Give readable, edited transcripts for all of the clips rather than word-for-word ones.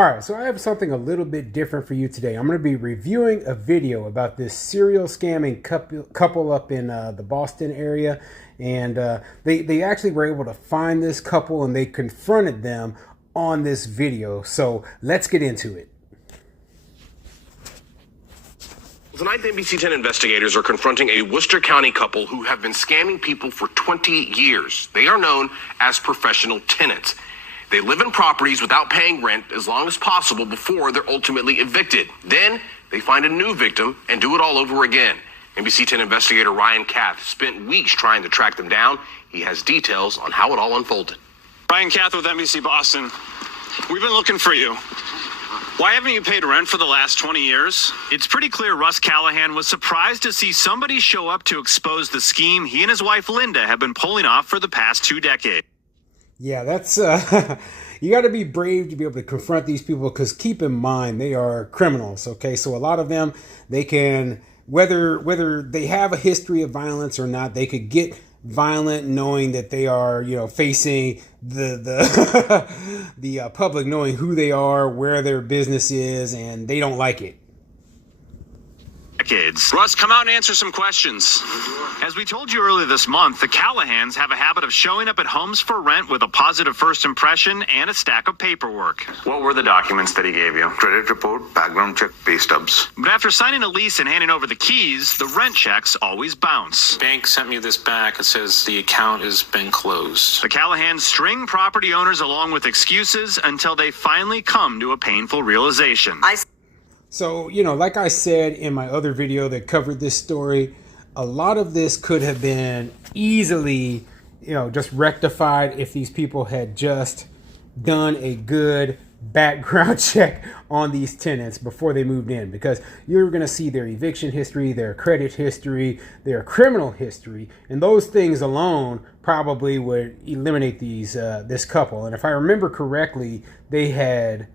All right, so I have something a little bit different for you today. I'm going to be reviewing a video about this serial scamming couple up in the Boston area. And they actually were able to find this couple and they confronted them on this video. So let's get into it. Tonight, the NBC 10 investigators are confronting a Worcester County couple who have been scamming people for 20 years. They are known as professional tenants. They live in properties without paying rent as long as possible before they're ultimately evicted. Then they find a new victim and do it all over again. NBC 10 investigator Ryan Kath spent weeks trying to track them down. He has details on how it all unfolded. Ryan Kath with NBC Boston. We've been looking for you. Why haven't you paid rent for the last 20 years? It's pretty clear Russ Callahan was surprised to see somebody show up to expose the scheme he and his wife Linda have been pulling off for the past 2 decades. Yeah, that's you got to be brave to be able to confront these people, because keep in mind they are criminals. Okay, so a lot of them, they can, whether they have a history of violence or not, they could get violent knowing that they are, facing the the public, knowing who they are, where their business is, and they don't like it. Decades. Russ, come out and answer some questions. As we told you earlier this month, the Callahans have a habit of showing up at homes for rent with a positive first impression and a stack of paperwork. What were the documents that he gave you? Credit report, background check, pay stubs. But after signing a lease and handing over the keys, the rent checks always bounce. Bank sent me this back. It says the account has been closed. The Callahans string property owners along with excuses until they finally come to a painful realization. So, like I said in my other video that covered this story, a lot of this could have been easily, just rectified if these people had just done a good background check on these tenants before they moved in, because you're going to see their eviction history, their credit history, their criminal history, and those things alone probably would eliminate this couple. And if I remember correctly, they had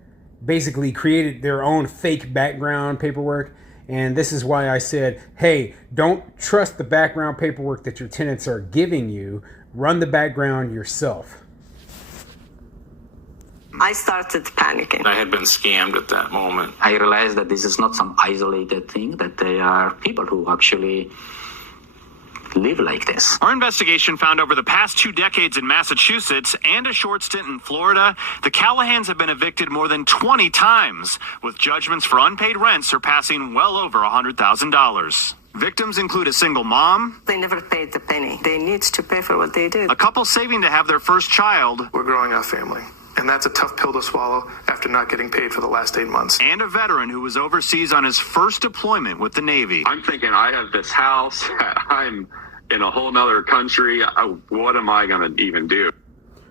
basically created their own fake background paperwork. And this is why I said, hey, don't trust the background paperwork that your tenants are giving you. Run the background yourself. I started panicking. I had been scammed at that moment. I realized that this is not some isolated thing, that they are people who actually live like this. Our investigation found over the past 2 decades in Massachusetts and a short stint in Florida, the Callahans have been evicted more than 20 times, with judgments for unpaid rent surpassing well over $100,000. Victims include a single mom. They never paid a penny. They need to pay for what they did. A couple saving to have their first child. We're growing our family, and that's a tough pill to swallow after not getting paid for the last 8 months. And a veteran who was overseas on his first deployment with the Navy. I'm thinking, I have this house, I'm in a whole nother country, what am I going to even do?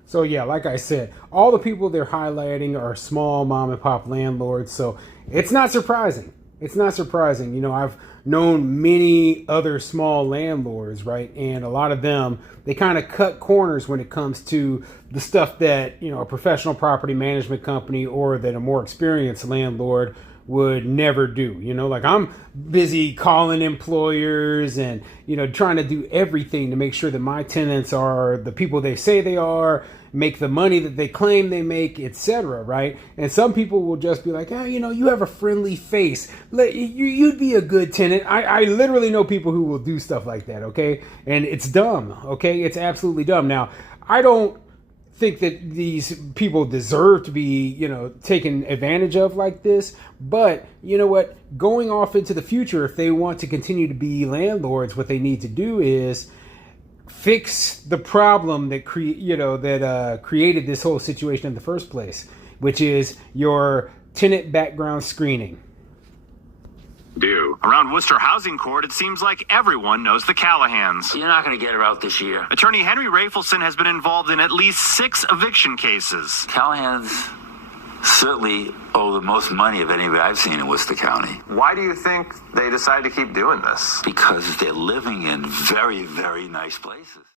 So yeah, like I said, all the people they're highlighting are small mom and pop landlords, so it's not surprising. It's not surprising. I've known many other small landlords, right? And a lot of them, they kind of cut corners when it comes to the stuff that, a professional property management company or that a more experienced landlord would never do. Like I'm busy calling employers and, trying to do everything to make sure that my tenants are the people they say they are, make the money that they claim they make, etc. Right? And some people will just be like, you have a friendly face. You'd be a good tenant. I literally know people who will do stuff like that. Okay. And it's dumb. Okay. It's absolutely dumb. Now, I don't think that these people deserve to be, taken advantage of like this. But you know what? Going off into the future, if they want to continue to be landlords, what they need to do is fix the problem that created this whole situation in the first place, which is your tenant background screening. Around Worcester Housing Court, it seems like everyone knows the Callahans. You're not going to get her out this year. Attorney Henry Rafelson has been involved in at least 6 eviction cases. Callahans certainly owe the most money of anybody I've seen in Worcester County. Why do you think they decided to keep doing this? Because they're living in very, very nice places.